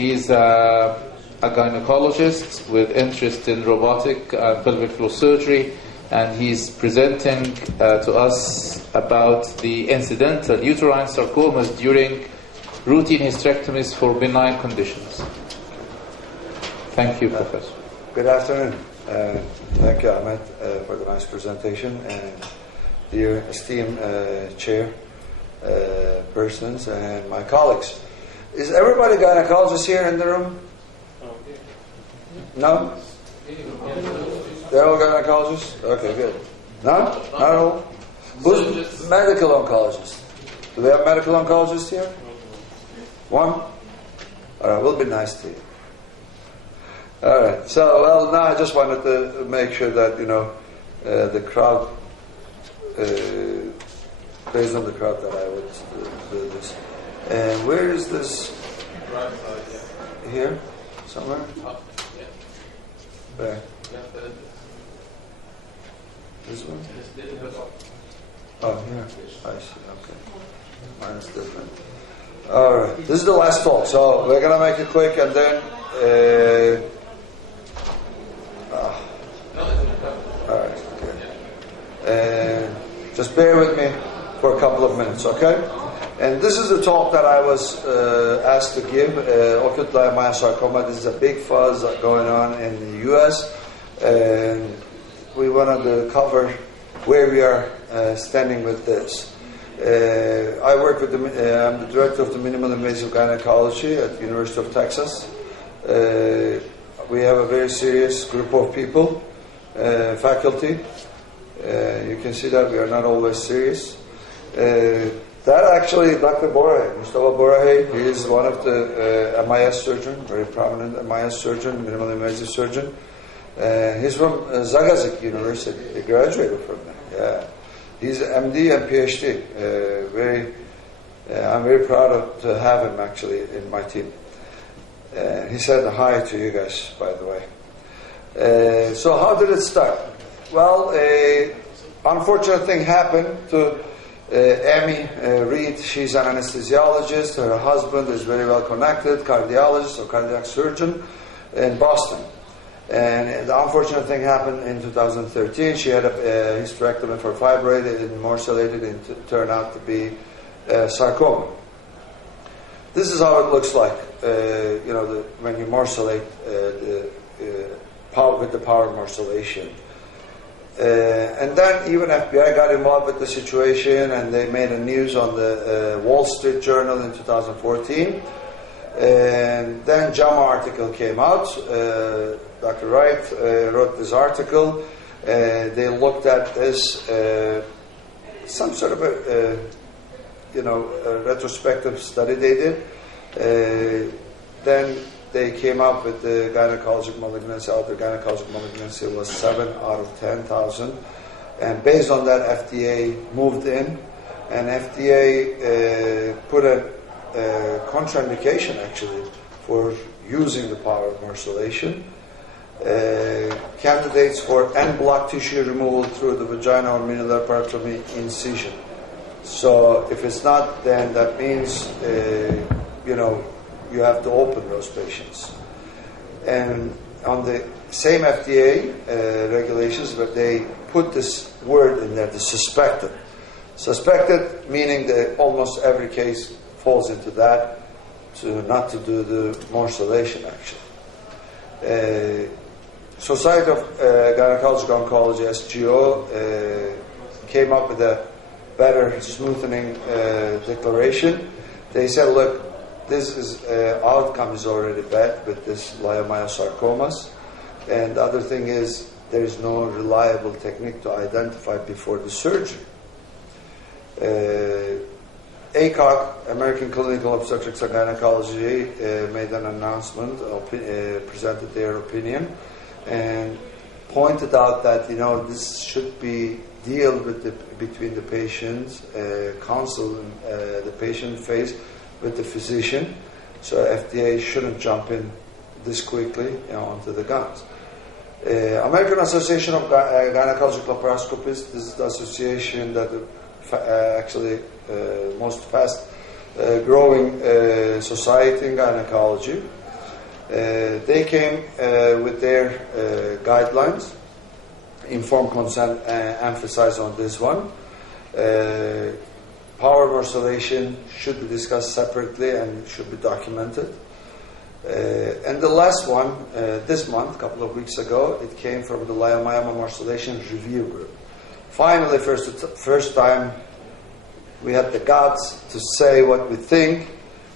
He's a gynecologist with interest in robotic and pelvic floor surgery, and he's presenting to us about the incidental uterine sarcomas during routine hysterectomies for benign conditions. Thank you, Professor. Good afternoon. Thank you, Ahmed, for the nice presentation, and dear esteemed chair persons and my colleagues. Is everybody gynecologist here in the room? No? They're all gynecologists? Okay, good. No? Not all? Who's medical oncologist? Do we have medical oncologists here? One? All right, we'll be nice to you. All right. So, well, now I just wanted to make sure that, you know, the crowd, based on the crowd, that I would do this. And where is this? Here? Somewhere? Where? This one? Oh, here. I see. Okay. Mine is different. All right. This is the last talk, so we're going to make it quick, and then... all right. Okay. Just bear with me for a couple of minutes, okay? And this is the talk that I was asked to give. Acute leiomyosarcoma. This is a big fuzz going on in the U.S. And we wanted to cover where we are standing with this. I work with I'm the director of the Minimal Invasive Gynecology at the University of Texas. We have a very serious group of people, faculty. You can see that we are not always serious. That actually, Dr. Borahay, Mustafa Borahay, he is one of the MIS surgeon, very prominent MIS surgeon, minimal invasive surgeon. He's from Zagazig University. He graduated from there. Yeah, he's MD and PhD. I'm very proud to have him actually in my team. He said hi to you guys, by the way. So how did it start? Well, an unfortunate thing happened to Amy Reed. She's an anesthesiologist. Her husband is very well connected, cardiologist or cardiac surgeon in Boston. And the unfortunate thing happened in 2013. She had a hysterectomy for fibroid. It morcellated and turned out to be sarcoma. This is how it looks like, you know, when you morcellate with the power morcellation. And then even FBI got involved with the situation, and they made a news on the Wall Street Journal in 2014. And then JAMA article came out. Dr. Wright wrote this article. They looked at this, some sort of a retrospective study they did. Then they came up with the gynecologic malignancy. Outer gynecologic malignancy was 7 out of 10,000. And based on that, FDA moved in, and FDA put a contraindication actually for using the power of morcellation. Candidates for en-bloc tissue removal through the vagina or mini laparotomy incision. So if it's not, then that means you have to open those patients. And on the same FDA regulations, but they put this word in there, the suspected. Suspected meaning that almost every case falls into that, not to do the morcellation actually. Society of Gynecological Oncology, SGO, came up with a better smoothing declaration. They said, look, this is outcome is already bad with this leiomyosarcomas, and the other thing is there is no reliable technique to identify before the surgery. AAGL, American Clinical Obstetrics and Gynecology, made an announcement, presented their opinion, and pointed out that this should be dealt with between the patients, counsel the patient face with the physician. So FDA shouldn't jump in this quickly onto the guns. American Association of Gynecological Laparoscopists, this is the association that actually most fast growing society in gynecology. They came with their guidelines. Informed consent emphasize on this one. Power morcellation should be discussed separately and should be documented. And the last one, this month, a couple of weeks ago, it came from the leiomyoma morcellation review group. Finally, first time we had the guts to say what we think,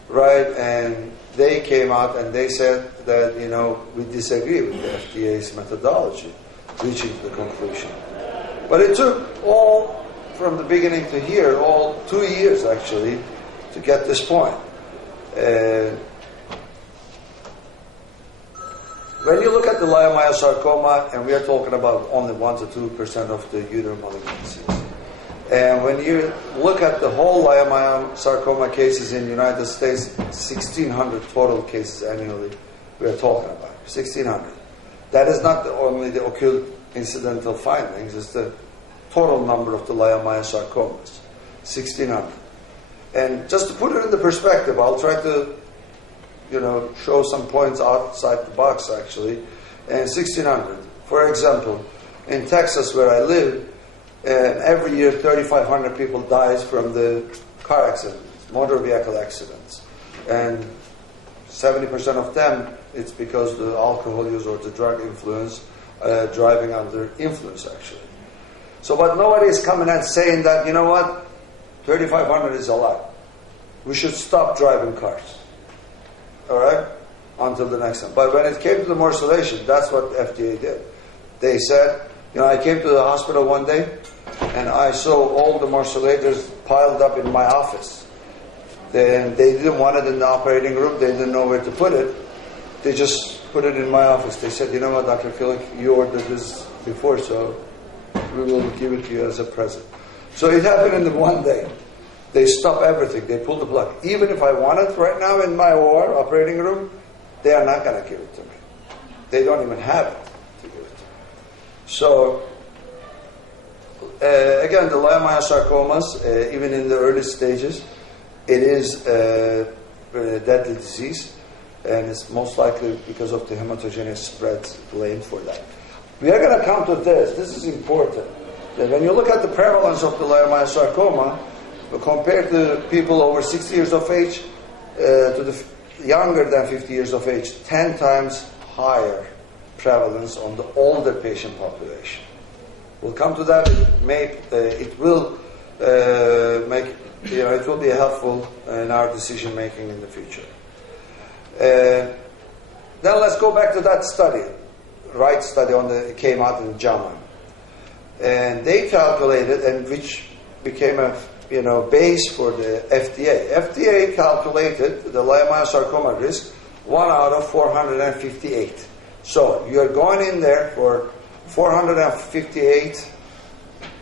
right? And they came out and they said that, you know, we disagree with the FDA's methodology, reaching the conclusion. But it took all, from the beginning to here, all 2 years actually, to get this point. When you look at the leiomyosarcoma, and we are talking about only 1 to 2% of the uterine malignancies, and when you look at the whole leiomyosarcoma cases in the United States, 1,600 total cases annually we are talking about, 1,600. That is not only the occult incidental findings, it's the total number of the leiomyosarcomas, 1,600. And just to put it into perspective, I'll try to show some points outside the box, actually. And 1,600. For example, in Texas, where I live, every year 3,500 people dies from the car accidents, motor vehicle accidents. And 70% of them, it's because the alcohol use or the drug influence, driving under influence, actually. So, but nobody is coming and saying that, you know what, 3,500 is a lot. We should stop driving cars. All right? Until the next time. But when it came to the morcellation, that's what FDA did. They said, I came to the hospital one day and I saw all the morcellators piled up in my office. Then they didn't want it in the operating room. They didn't know where to put it. They just put it in my office. They said, you know what, Dr. Kilic, you ordered this before, so we will give it to you as a present. So it happened in one day. They stop everything. They pull the plug. Even if I want it right now in my OR operating room, they are not going to give it to me. They don't even have it to give it to me. So, again, the leiomyosarcomas, even in the early stages, it is a deadly disease, and it's most likely because of the hematogenic spread blamed for that. We are going to come to this. This is important. That when you look at the prevalence of the leiomyosarcoma, compared to people over 60 years of age to the younger than 50 years of age, 10 times higher prevalence on the older patient population. We'll come to that. It will be helpful in our decision making in the future. Then let's go back to that study, Wright study it came out in JAMA, and they calculated, and which became a base for the FDA. FDA calculated the leiomyosarcoma risk 1 out of 458. So you're going in there for 458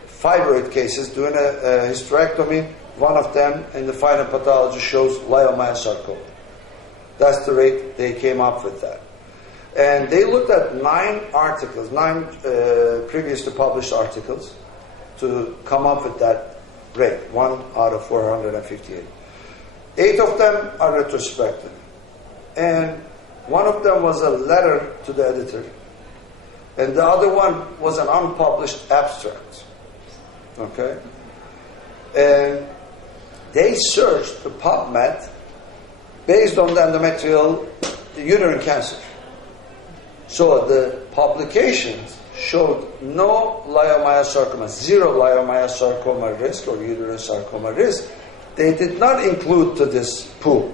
fibroid cases, doing a hysterectomy. One of them in the final pathology shows leiomyosarcoma. That's the rate they came up with that. And they looked at 9 previously published articles to come up with that rate, 1 out of 458. 8 of them are retrospective. And one of them was a letter to the editor. And the other one was an unpublished abstract. Okay? And they searched the PubMed based on the endometrial uterine cancer. So the publications showed no leiomyosarcoma, 0 leiomyosarcoma risk or uterine sarcoma risk. They did not include to this pool,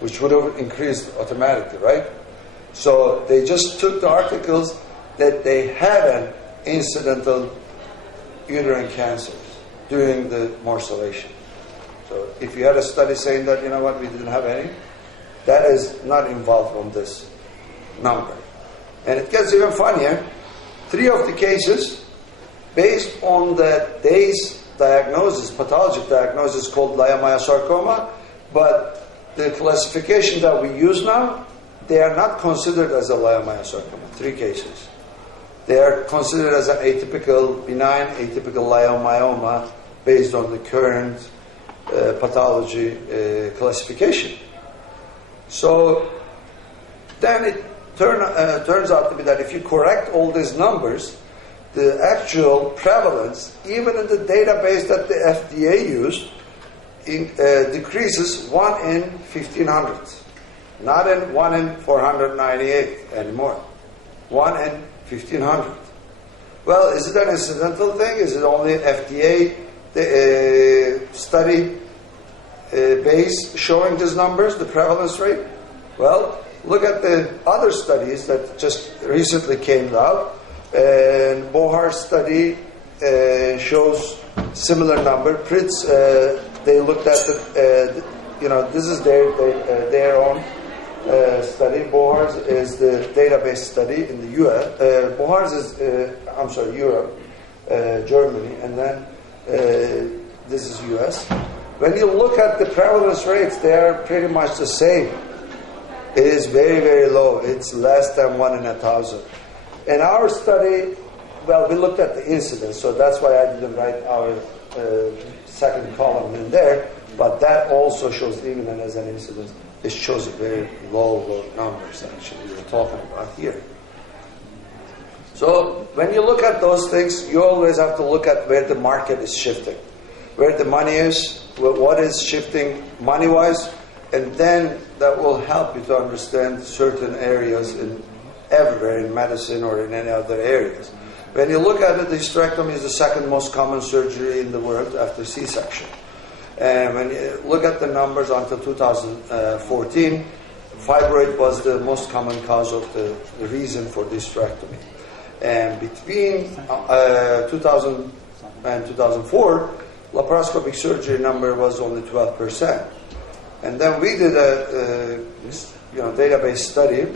which would have increased automatically, right? So they just took the articles that they had an incidental uterine cancer during the morcellation. So if you had a study saying that, we didn't have any, that is not involved on this number. And it gets even funnier. 3 of the cases, based on the day's diagnosis, pathologic diagnosis called leiomyosarcoma, but the classification that we use now, they are not considered as a leiomyosarcoma. 3 cases. They are considered as an benign atypical leiomyoma based on the current pathology classification. So Then it turns out to be that if you correct all these numbers, the actual prevalence, even in the database that the FDA used, decreases 1 in 1,500. Not in 1 in 498 anymore. 1 in 1,500. Well, is it an incidental thing? Is it only FDA study base showing these numbers, the prevalence rate? Well, look at the other studies that just recently came out. And Bohar's study shows similar number. Pritz, they looked at this is their own study. Bohar's is the database study in the U.S. Bohar's is Europe, Germany, and then this is U.S. When you look at the prevalence rates, they are pretty much the same. It is very, very low. It's less than 1 in 1,000. In our study, well, we looked at the incidence, so that's why I didn't write our second column in there, but that also shows, even as an incidence, it shows very low numbers, actually, we're talking about here. So when you look at those things, you always have to look at where the market is shifting, where the money is, what is shifting money-wise, and then that will help you to understand certain areas everywhere in medicine or in any other areas. When you look at it, hysterectomy is the second most common surgery in the world after C-section. And when you look at the numbers until 2014, fibroid was the most common cause of the reason for hysterectomy. And between 2000 and 2004, laparoscopic surgery number was only 12%. And then we did a database study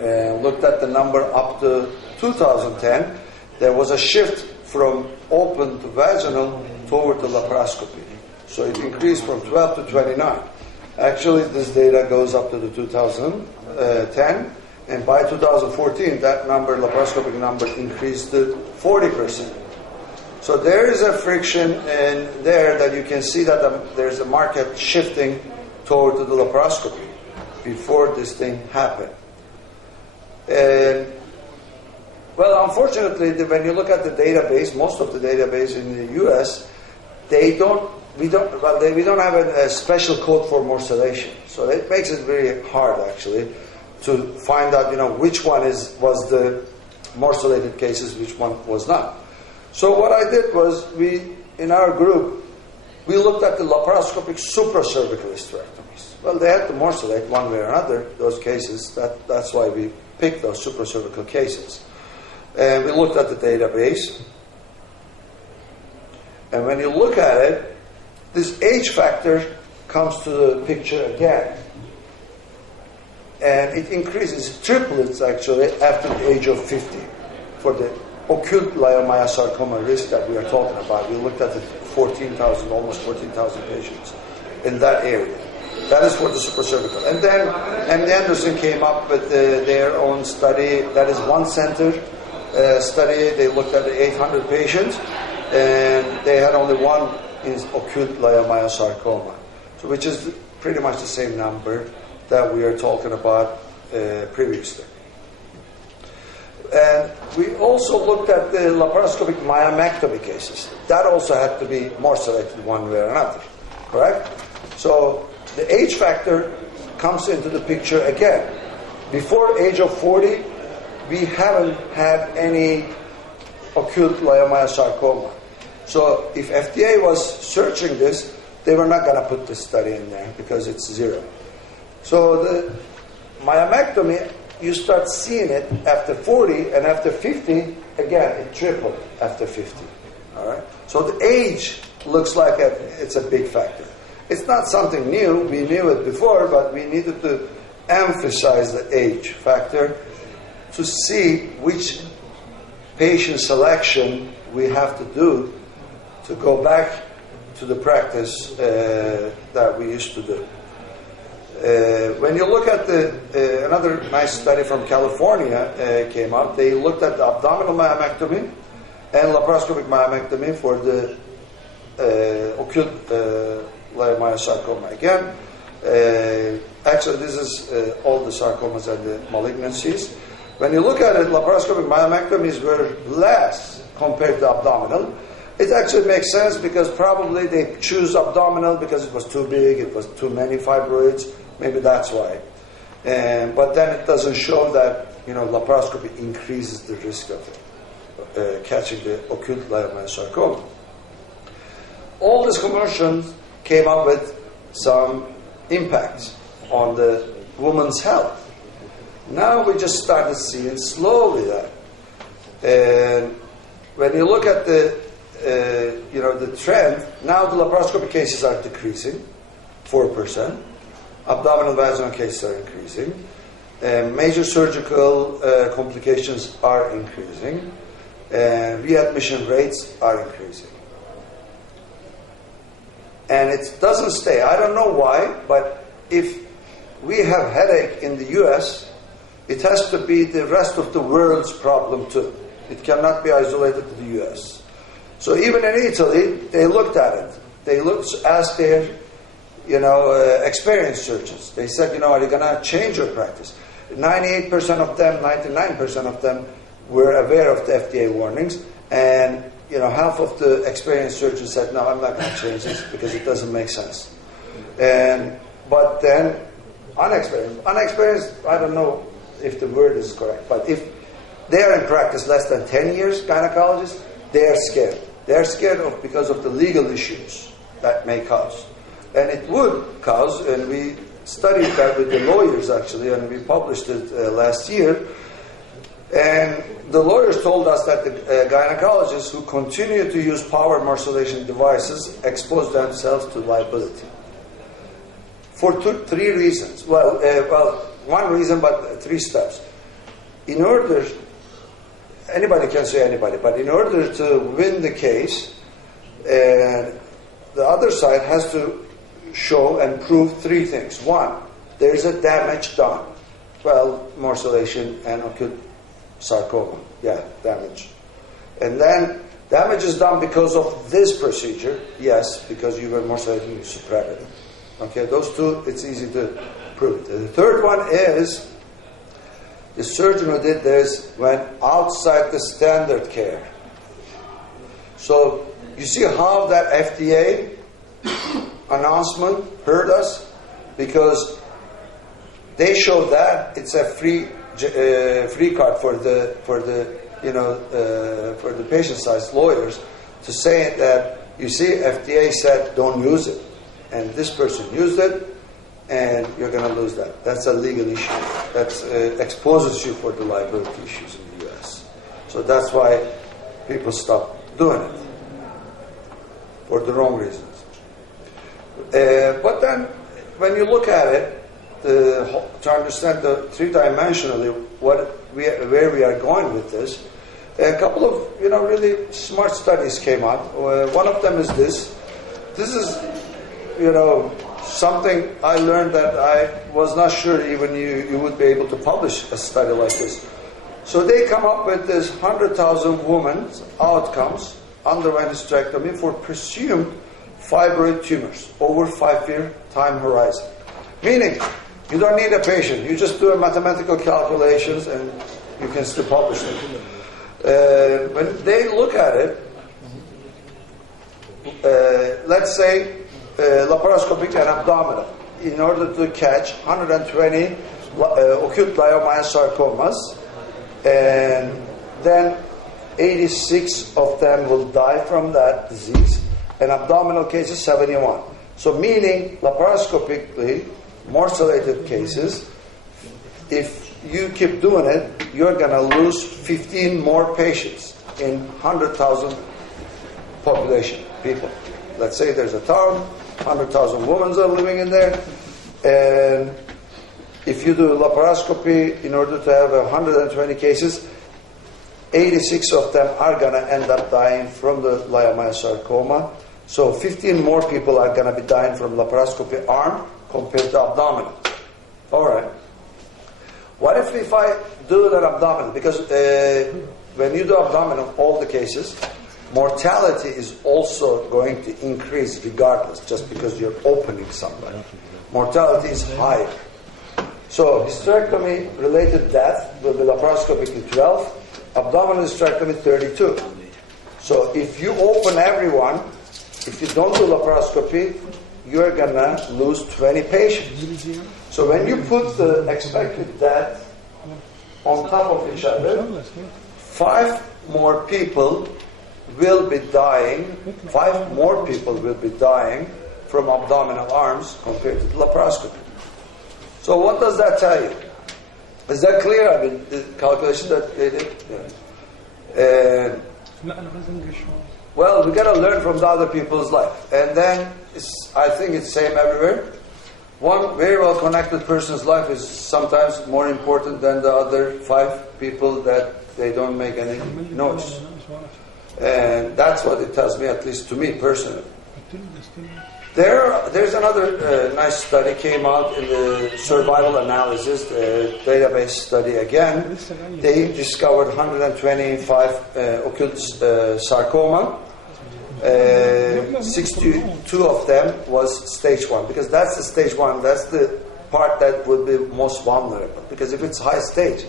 and looked at the number up to 2010. There was a shift from open to vaginal toward the laparoscopy. So it increased from 12 to 29. Actually, this data goes up to the 2010. And by 2014, that number, laparoscopic number, increased to 40%. So there is a friction in there that you can see that there's a market shifting toward the laparoscopy before this thing happened. Well, unfortunately, when you look at the database, most of the database in the U.S., we don't have a special code for morcellation. So it makes it very hard, actually, to find out, which one was the morcellated cases, which one was not. So what I did was, in our group, we looked at the laparoscopic supracervical hysterectomies. Well, they had to morcellate one way or another, those cases. That's why we picked those supracervical cases. And we looked at the database. And when you look at it, this age factor comes to the picture again. And it increases, triplets actually, after the age of 50 for the occult leiomyosarcoma risk that we are talking about. We looked at almost 14,000 patients in that area. That is for the supracervical. And then MD Anderson came up with their own study. That is one center study. They looked at 800 patients, and they had only one in occult leiomyosarcoma, so which is pretty much the same number that we are talking about previously. And we also looked at the laparoscopic myomectomy cases. That also had to be morcellated one way or another, correct? So the age factor comes into the picture again. Before age of 40, we haven't had any occult leiomyosarcoma. So if FDA was searching this, they were not going to put this study in there because it's 0. So the myomectomy, you start seeing it after 40, and after 50, again, it tripled after 50. All right. So the age looks like it's a big factor. It's not something new. We knew it before, but we needed to emphasize the age factor to see which patient selection we have to do to go back to the practice that we used to do. When you look at another nice study from California came out, they looked at the abdominal myomectomy and laparoscopic myomectomy for the occult leiomyosarcoma again. Actually, this is all the sarcomas and the malignancies. When you look at it, laparoscopic myomectomies were less compared to abdominal. It actually makes sense because probably they choose abdominal because it was too big, it was too many fibroids. Maybe that's why. But then it doesn't show that laparoscopy increases the risk of catching the acute leiomyosarcoma. All these commercials came up with some impacts on the woman's health. Now we just started seeing slowly that. And when you look at the trend, now the laparoscopy cases are decreasing, 4%. Abdominal vaginal cases are increasing. Major surgical complications are increasing. Readmission rates are increasing. And it doesn't stay. I don't know why, but if we have headache in the US, it has to be the rest of the world's problem too. It cannot be isolated to the US. So even in Italy, they looked at it. They asked their, experienced surgeons. They said, are you going to change your practice? 98% of them, 99% of them were aware of the FDA warnings. And, half of the experienced surgeons said, no, I'm not going to change this because it doesn't make sense. But then, unexperienced, I don't know if the word is correct, but if they are in practice less than 10 years, gynecologists, they are scared. They are scared because of the legal issues that may cause. And it would cause, and we studied that with the lawyers actually, and we published it last year. And the lawyers told us that the gynecologists who continue to use power morcellation devices expose themselves to liability. For three reasons. Well, one reason, but three steps. In order, anybody can say anybody, but in order to win the case, the other side has to show and prove three things. One, there is a damage done. Well, morcellation and acute sarcoma. Yeah, damage. And then damage is done because of this procedure. Yes, because you were morcellating, you spread it. Okay, those two, it's easy to prove. The third one is the surgeon who did this went outside the standard care. So you see how that FDA announcement hurt us? Because they showed that it's a free card for the patient side's lawyers to say that, you see, FDA said don't use it, and this person used it, and you're going to lose that. That's a legal issue. That exposes you for the liability issues in the U.S. So that's why people stop doing it for the wrong reasons. But then, when you look at it, to understand the three-dimensionally where we are going with this, a couple of really smart studies came out. One of them is this. This is something I learned that I was not sure even you would be able to publish a study like this. So they come up with this 100,000 women's outcomes underwent hysterectomy for presumed fibroid tumors over 5-year time horizon. Meaning, you don't need a patient. You just do a mathematical calculations and you can still publish them. When they look at it, let's say laparoscopic and abdominal, in order to catch 120 acute leiomyosarcomas, and then 86 of them will die from that disease, and abdominal cases 71. So meaning laparoscopically morcellated cases, if you keep doing it, you're going to lose 15 more patients in 100,000 population, people. Let's say there's a town, 100,000 women are living in there, and if you do laparoscopy in order to have 120 cases, 86 of them are going to end up dying from the leiomyosarcoma. So 15 more people are going to be dying from laparoscopy arm compared to abdominal. All right. What if I do that abdominal? Because when you do abdominal, all the cases, mortality is also going to increase regardless, just because you're opening somebody. Mortality is higher. So hysterectomy-related death will be laparoscopically 12, abdominal hysterectomy 32. So if you open everyone, if you don't do laparoscopy, you're gonna lose 20 patients. So when you put the expected death on top of each other, 5 more people will be dying. 5 more people will be dying from abdominal arms compared to laparoscopy. So what does that tell you? Is that clear? I mean, the calculation that they did. Well, we got to learn from the other people's life, and then I think it's same everywhere. One very well connected person's life is sometimes more important than the other 5 people that they don't make any noise. And that's what it tells me, at least to me personally. There's another nice study came out in the survival analysis, the database study again. They discovered 125 occult sarcoma. 62 of them was stage 1, because that's the stage 1. That's the part that would be most vulnerable. Because if it's high stage,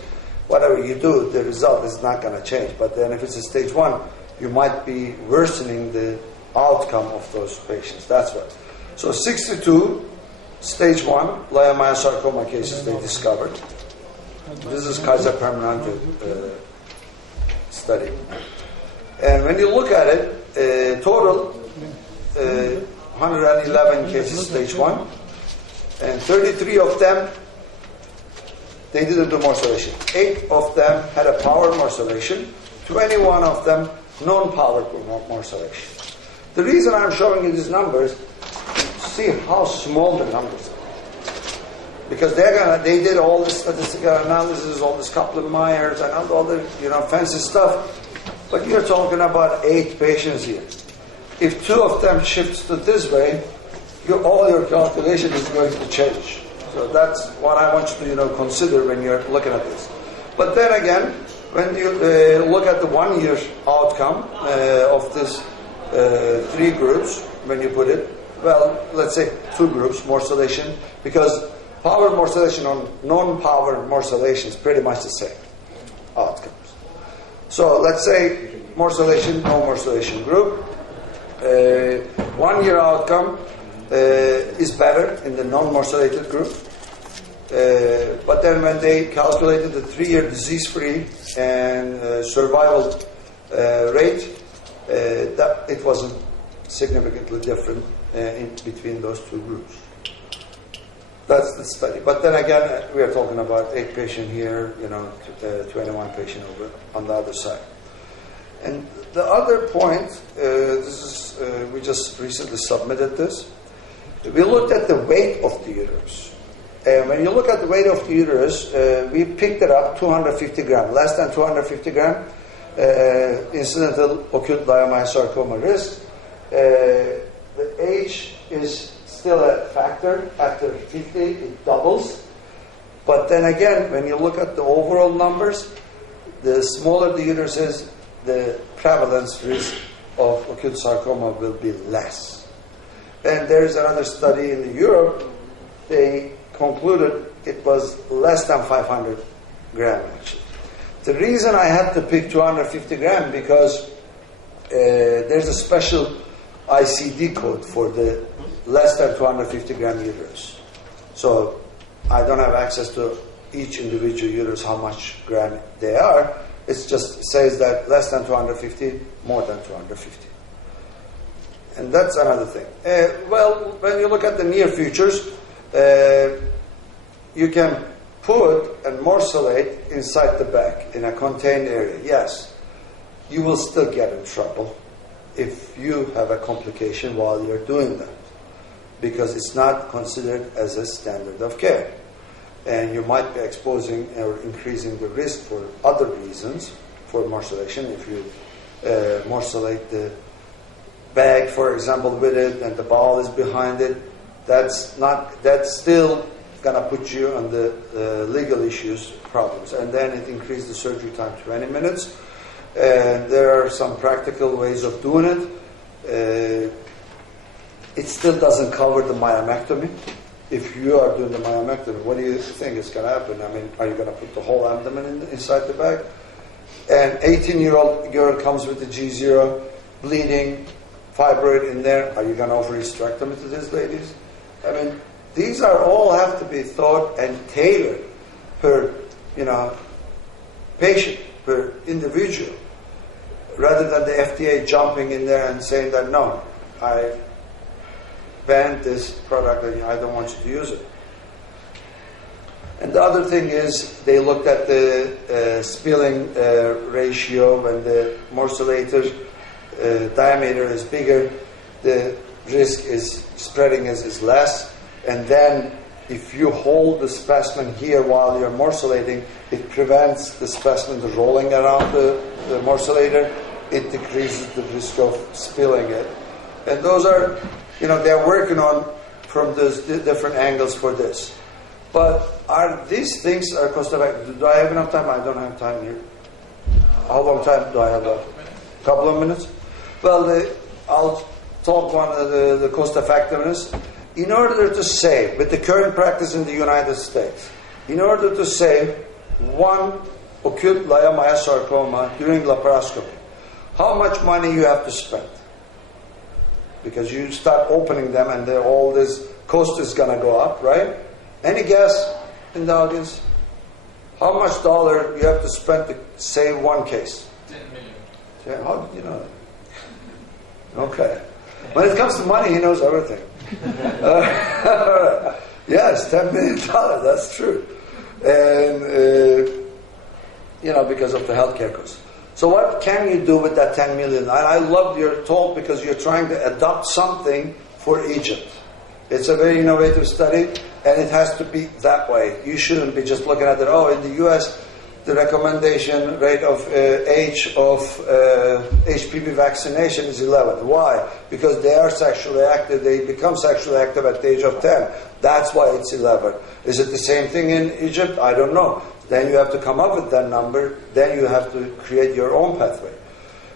whatever you do, the result is not going to change. But then if it's a stage 1, you might be worsening the outcome of those patients. That's what. So 62 stage 1 leiomyosarcoma cases they discovered. This is Kaiser Permanente study. And when you look at it, total 111 cases stage 1, and 33 of them they didn't do morcellation. 8 of them had a powered morcellation, 21 of them non-powered morcellation. The reason I'm showing you these numbers, see how small the numbers are. Because they did all this statistical analysis, all this Kaplan-Meiers and all the fancy stuff. But you're talking about 8 patients here. If 2 of them shifts to this way, all your calculation is going to change. So that's what I want you to consider when you're looking at this. But then again, when you look at the 1 year outcome of this 3 groups, when you put it, well, let's say 2 groups, morcellation, because powered morcellation on non-powered morcellation is pretty much the same outcomes. So let's say morcellation, no morcellation group. 1 year outcome is better in the non-morcellated group. But then when they calculated the 3-year disease-free and survival rate, that it wasn't significantly different in between those 2 groups. That's the study. But then again, we are talking about 8 patient here, 21 patient over on the other side. And the other point, this is we just recently submitted this. We looked at the weight of the uterus. And when you look at the weight of the uterus, we picked it up 250 grams, less than 250 grams, incidental acute leiomyosarcoma risk. The age is still a factor. After 50, it doubles. But then again, when you look at the overall numbers, the smaller the uterus is, the prevalence risk of acute sarcoma will be less. And there is another study in Europe. They concluded it was less than 500 grams actually. The reason I had to pick 250 grams because there's a special ICD code for the less than 250 gram uterus. So I don't have access to each individual uterus how much gram they are. It just says that less than 250, more than 250. And that's another thing. Well, when you look at the near futures, you can put and morcellate inside the bag in a contained area. Yes, you will still get in trouble if you have a complication while you're doing that, because it's not considered as a standard of care. And you might be exposing or increasing the risk for other reasons for morcellation. If you morcellate the bag, for example, with it, and the bowel is behind it, that's still gonna put you on the legal issues problems. And then it increased the surgery time 20 minutes. And there are some practical ways of doing it. It still doesn't cover the myomectomy. if you are doing the myomectomy, what do you think is going to happen? I mean, are you going to put the whole abdomen inside the bag? An 18-year-old girl comes with the G0, bleeding, fibroid in there. Are you going to offer hysterectomy to these ladies? I mean, these are all have to be thought and tailored per, patient, per individual, rather than the FDA jumping in there and saying that, no, I banned this product and I don't want you to use it. And the other thing is they looked at the spilling ratio. When the morcellator diameter is bigger, the risk is spreading is less. And then if you hold the specimen here while you're morcellating, it prevents the specimen rolling around the morcellator. It decreases the risk of spilling it. And those are, they're working on from those different angles for this. But are these things are cost effective? Do I have enough time? I don't have time here. How long time do I have left? A couple of minutes? Well, I'll talk on the cost effectiveness. In order to save, with the current practice in the United States, in order to save one acute leiomyosarcoma during laparoscopy, how much money you have to spend? Because you start opening them and all this cost is going to go up, right? Any guess in the audience? How much dollar you have to spend to save one case? 10 million. Yeah, how did you know that? Okay. When it comes to money, he knows everything. Yes, $10 million, that's true. And, because of the healthcare costs. So what can you do with that 10 million? And I love your talk because you're trying to adopt something for Egypt. It's a very innovative study, and it has to be that way. You shouldn't be just looking at it, in the U.S., the recommendation rate of age of HPV vaccination is 11. Why? Because they are sexually active. They become sexually active at the age of 10. That's why it's 11. Is it the same thing in Egypt? I don't know. Then you have to come up with that number. Then you have to create your own pathway.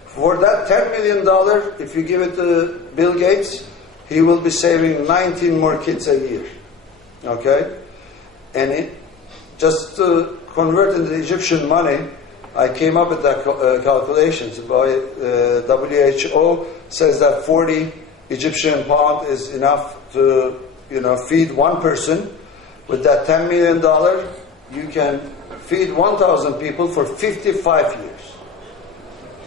For that $10 million, if you give it to Bill Gates, he will be saving 19 more kids a year. Okay? And just to convert into Egyptian money, I came up with that calculations. By WHO says that 40 Egyptian pound is enough to feed one person. With that $10 million, you can feed 1,000 people for 55 years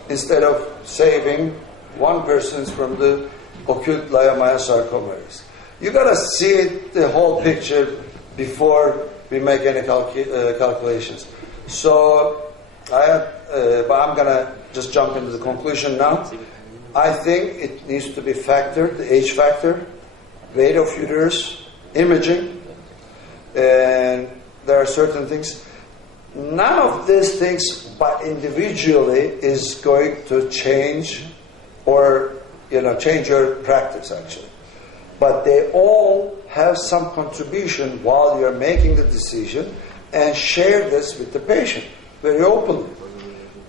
instead of saving one person from the acute leiomyosarcoma risk. You got to see the whole picture before we make any calculations. So, but I'm going to just jump into the conclusion now. I think it needs to be factored, the age factor, weight of uterus, imaging, and there are certain things. None of these things, but individually, is going to change or change your practice actually. But they all have some contribution while you're making the decision, and share this with the patient very openly.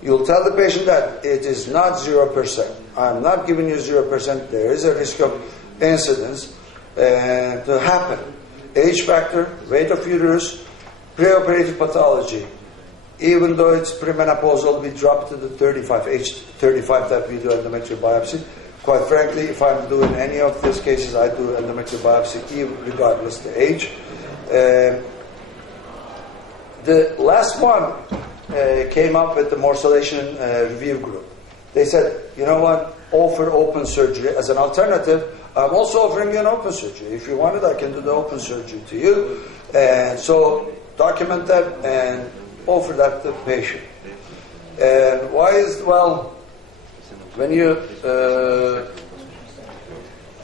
You'll tell the patient that it is not 0%. I'm not giving you 0%. There is a risk of incidence to happen. Age factor, weight of uterus, preoperative pathology. Even though it's premenopausal, we drop to the 35, age 35 that we do endometrial biopsy. Quite frankly, if I'm doing any of these cases, I do endometrial biopsy regardless the age. The last one came up with the morcellation review group. They said, you know what, offer open surgery as an alternative. I'm also offering you an open surgery. If you want it, I can do the open surgery to you. And so document that and offer that to the patient. And why is, when you,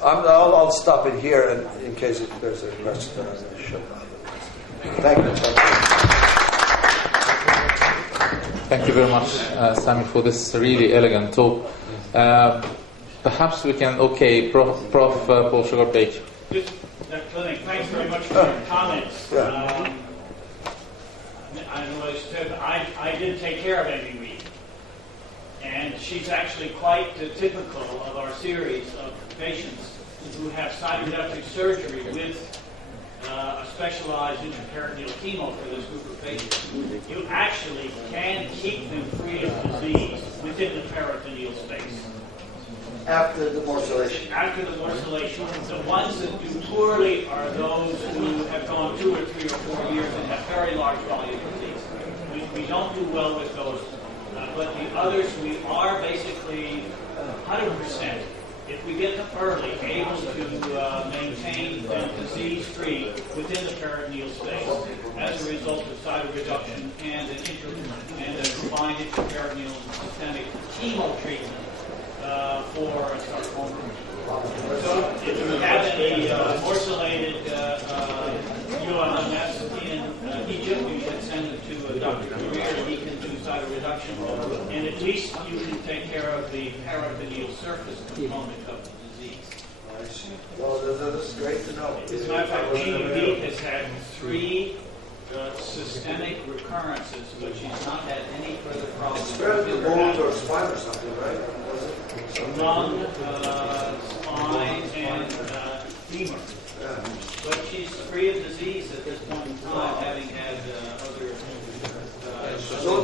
I'll stop it here and in case if there's a question. Thank you. Thank you very much, Sami, for this really elegant talk. Perhaps we can, Prof. Paul Sugar-Page. Clinic, thanks very much for your comments. I did take care of Amy Reed, and she's actually quite typical of our series of patients who have cytoreductive surgery with a specialized intraperitoneal chemo for this group of patients, you actually can keep them free of disease within the peritoneal space. After the morcellation. After the morcellation, the ones that do poorly are those who have gone 2 or 3 or 4 years and have very large volume disease. We don't do well with those, but the others we are basically 100%. If we get them early, able to maintain them disease-free within the peritoneal space as a result of cytoreduction and a combined intraperitoneal systemic chemo treatment for sarcoma. So if you have any morcellated ULMS in Egypt, you can send it to Dr. Career. He can do cytoreduction, and at least you can take care of the peritoneal surface component of the disease. Well, this is great to know. As a matter of fact, GUD has had 3 systemic recurrences, but she's not had any further problems. It's better than bones or spine or something, right? Lung, spine, and femur. Yeah. But she's free of disease at this point in time, having had other. So